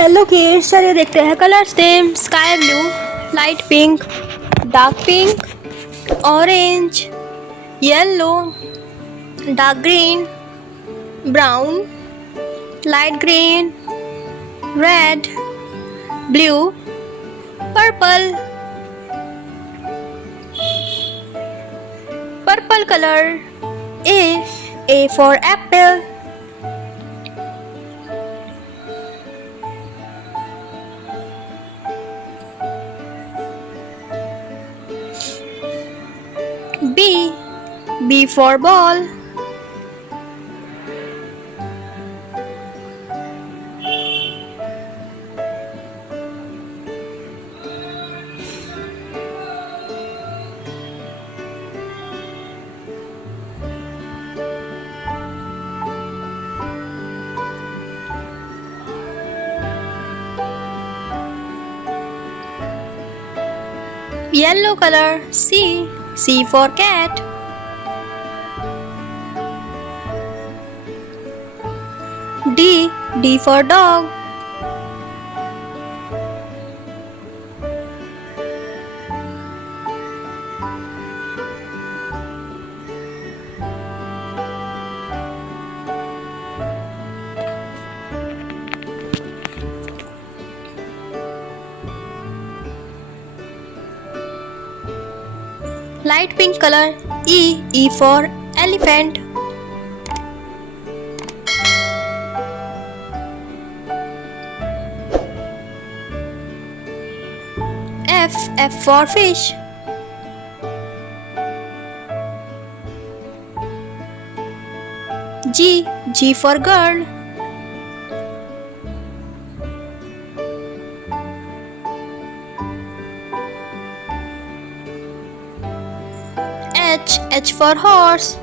Hello kids, चलिए देखते हैं colours name. Sky blue, light pink, dark pink, orange, yellow, dark green, brown, light green, red, blue, purple. Purple colour A for apple, B for ball, yellow color C for cat, D for dog, light pink color E for elephant, F for fish, G for girl, H for horse,